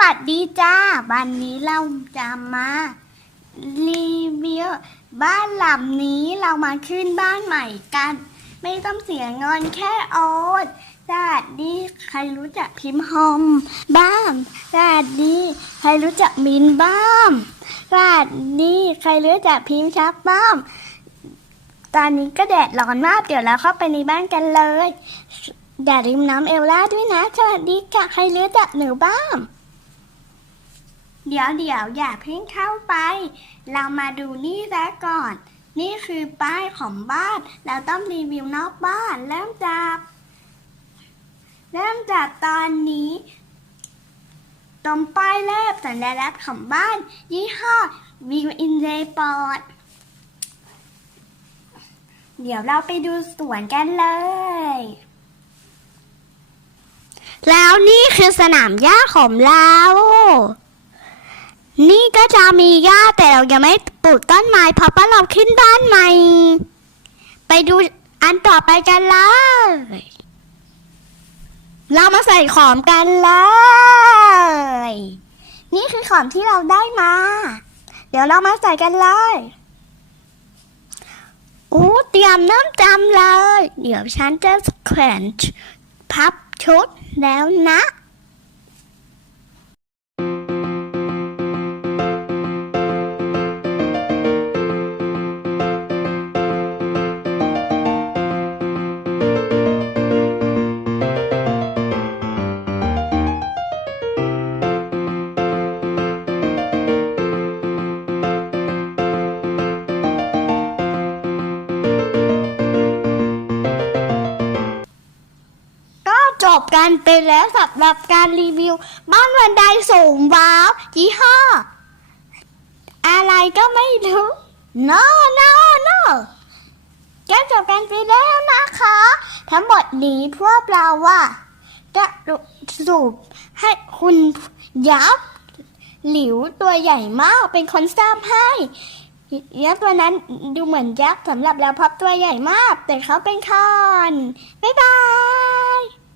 วัสดีจ้า วันนี้เราจะมารีวิวบ้านหลังนี้เรามาขึ้นบ้านใหม่กัน ไม่ต้องเสียเงินแค่โอนสวัสดีใครรู้จักพิมพ์ฮอมบ้างสวัสดีใครรู้จักมินบ้างสวัสดีใครรู้จักพิมพ์ชักบ้างตอนนี้ก็แดดร้อนมากเดี๋ยวเราเข้าไปในบ้านกันเลยอย่าลืมน้ำเอลล่าด้วยนะ สวัสดีค่ะ ใครรู้จักหนูบ้าง เดี๋ยวเดี๋ยวอย่าเพิ่งเข้าไป เรามาดูนี่ซะก่อน นี่คือป้ายของบ้าน เราต้องรีวิวนอกบ้าน เริ่มจาก เริ่มจากตอนนี้ ตรงป้ายแรกสัญลักษณ์ของบ้าน ยี่ห้อ View in Report เดี๋ยวเราไปดูสวนกันเลย แล้วนี่คือสนามหญ้าของเรา นี่ก็จะมีหญ้าแต่เรายังไม่ปลูกต้นไม้เพราะว่าเราขึ้นบ้านใหม่ ไปดูอันต่อไปกันเลย เรามาใส่ของกันเลย นี่คือของที่เราได้มา เดี๋ยวเรามาใส่กันเลยโอ้เตรียมน้ำจำเลย เดี๋ยวฉันจะแขวนพับชุดแล้วนะ บกันไปแล้วสำหรับการรีวิว บ้านบันไดสูงว้าวยี่ห้อ อะไรก็ไม่รู้ no no no ก็จบกันไปแล้วนะคะ ทั้งหมดนี้พวกเราว่า จะสูบให้คุณยับ หลิวตัวใหญ่มากเป็นคนสร้างให้ยักษ์ตัวนั้นดูเหมือนยักษ์สำหรับเราเพราะตัวใหญ่มาก แต่เขาเป็นคอน บ๊ายบาย